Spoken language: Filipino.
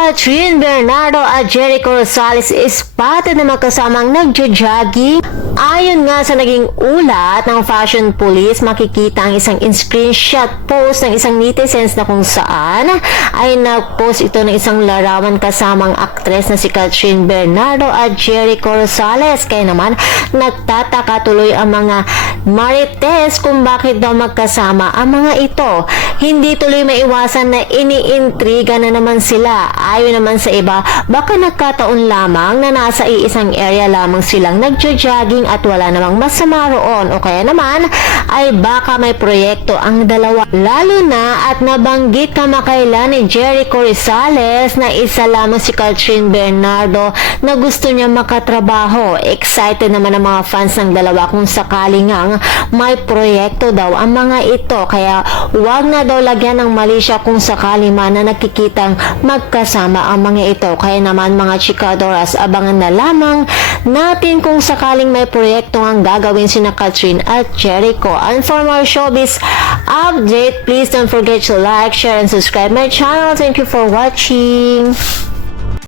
Catherine Bernardo at Jericho Rosales spotted na magkasamang nagjo-jogging. Ayon nga sa naging ulat ng Fashion Police, makikita ang isang screenshot post ng isang netizens na kung saan ay nag-post ito ng isang larawan kasamang aktres na si Catherine Bernardo at Jericho Rosales. Kaya naman nagtataka tuloy ang mga marites kung bakit daw magkasama ang mga ito. Hindi tuloy maiwasan na iniintriga na naman sila. Ayon naman sa iba, baka nagkataon lamang na nasa iisang area lamang silang nagjo-jogging at wala namang masama roon, o kaya naman ay baka may proyekto ang dalawa. Lalo na at nabanggit kamakailan ni Jericho Rosales na isa lamang si Catherine Bernardo na gusto niya makatrabaho. Excited naman ang mga fans ng dalawa kung sakali ngang may proyekto daw ang mga ito, kaya wag na daw lagyan ng mali siya kung sakali man na nakikitang magkasama ang mga ito. Kaya naman mga chikadoras, abangan na lamang natin kung sakaling may proyekto ang gagawin sina Catherine at Jericho. And for more showbiz update, please don't forget to like, share, and subscribe my channel. Thank you for watching.